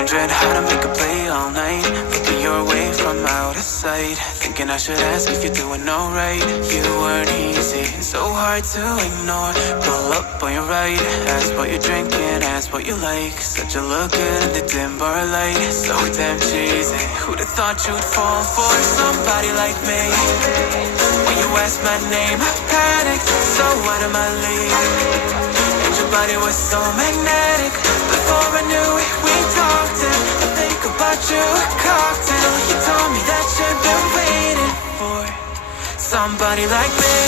Wondering how to make a play all night, looking your way from out of sight. Thinking I should ask if you're doing alright. You weren't easy, so hard to ignore. Pull up on your right, ask what you're drinking, ask what you like. Such a look good in the dim bar light, so damn cheesy. Who'd have thought you'd fall for somebody like me? When you asked my name, I panicked, so out of my league. And your body was so magnetic. Before I knew it, we talked and I think about you, a cocktail. You told me that you've been waiting for somebody like me.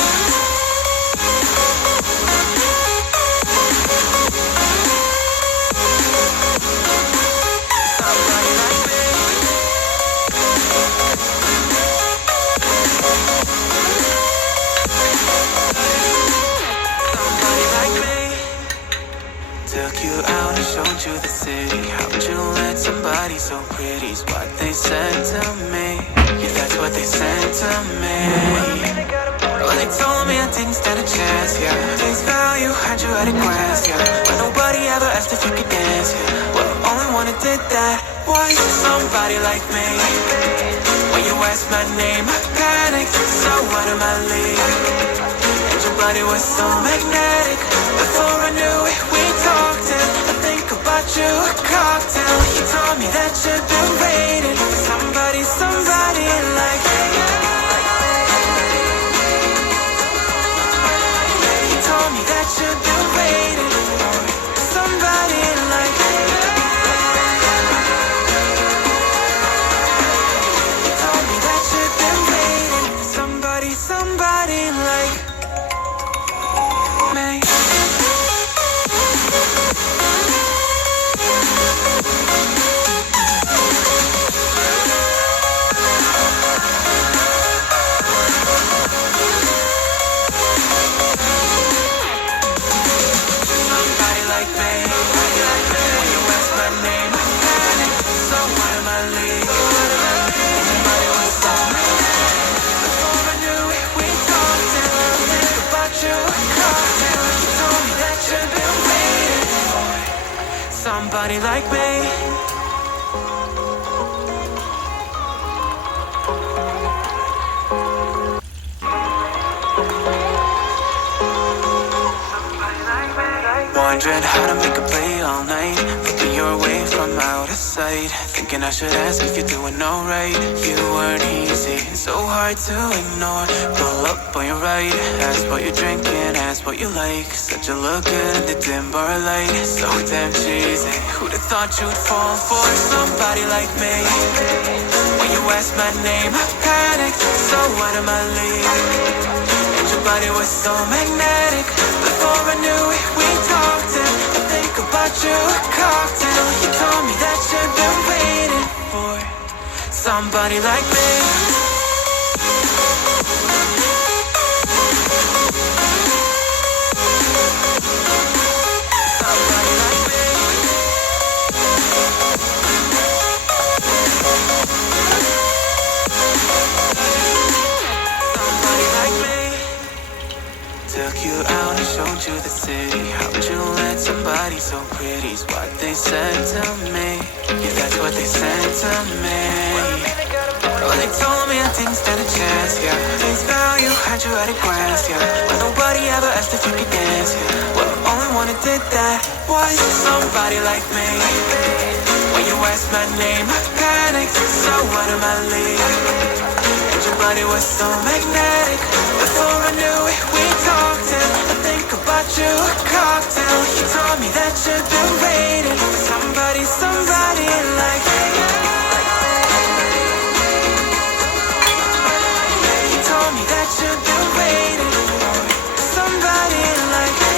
Showed you the city. How'd you let somebody so pretty's what they said to me? Yeah, that's what they said to me. Well, they told me I didn't stand a chance, yeah. Face value, had you at a glance, yeah. But nobody ever asked if you could dance, yeah. Well, only one who did that was somebody like me. When you asked my name, I panicked, so out of my league. And your body was so magnetic. Before I knew it, we talked and I think about you, a cocktail. You told me that you've been waiting for somebody, somebody like me. You told me that you've been waiting for somebody like me. You told me that you've been waiting for somebody, somebody like me. Somebody like me. Wondering how to make a play all night, looking your way from out of sight. Thinking I should ask if you're doing alright. You weren't easy, so hard to ignore. Pull up on your right, ask what you're drinking, ask what you like. Such a look good in the dim bar light, so damn cheesy. Who'd have thought you'd fall for somebody like me? When you asked my name, I panicked, so out of my league. And your body was so magnetic. Before I knew it, we talked and I think about you, a cocktail. You told me that you've been waiting for somebody like me. Took you out and showed you the city. How'd you let somebody so pretty's what they said to me? Yeah, that's what they said to me. Well, they told me I didn't stand a chance, yeah. Face value, had you at a glance, yeah. But nobody ever asked if you could dance, yeah. Well, only one who did that was somebody like me. When you asked my name, I panicked, so out of my league. And your body was so magnetic. Before I knew it, we talked and I think about you, a cocktail. You told me that you've been waiting for somebody, somebody like me. You told me that you've been waiting for somebody like me.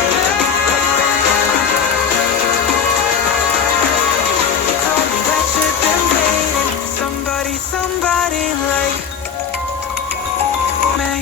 You told me that you've been waiting for somebody, somebody like me.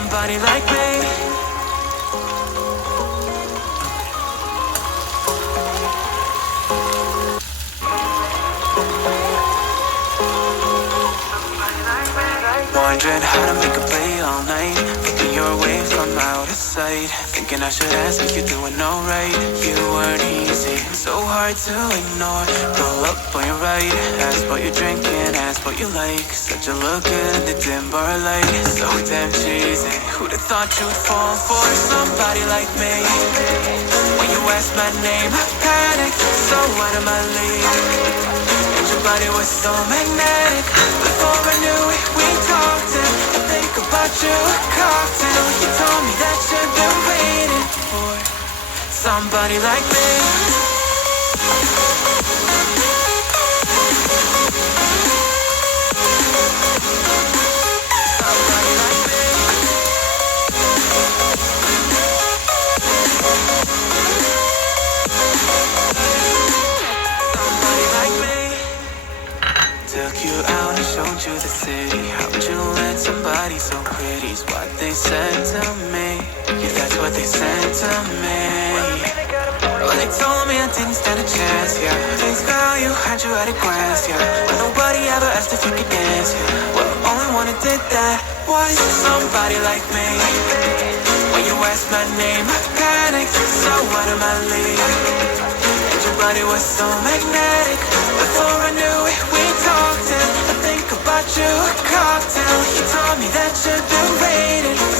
somebody like me. Wondering how to make a play all night, looking your way from out of sight, thinking I should ask if you're doing alright. You weren't easy, so hard to ignore. Roll up on your right, ask what you're drinking, ask what you like. Such a look good in the dim bar light, so damn cheesy. Who'd have thought you'd fall for somebody like me? When you asked my name, I panicked, so out of my league. And your body was so magnetic. Before I knew it, we talked and I think about you a cocktail. You told me that you've been waiting for somebody like me. Somebody like me. Somebody like me. Took you out and showed you the city. How would you let somebody so pretty's what they said to me? Yeah, that's what they said to me. Well, they told me I didn't stand a chance, yeah. Thanks, girl, you had you at a glance, yeah. But nobody ever asked if you could dance, yeah. Well, only one who did that was somebody like me. When you asked my name, I panicked, so out of my league. And your body was so magnetic. Before I knew it, we talked and I think about you a cocktail. You told me that you've been waiting for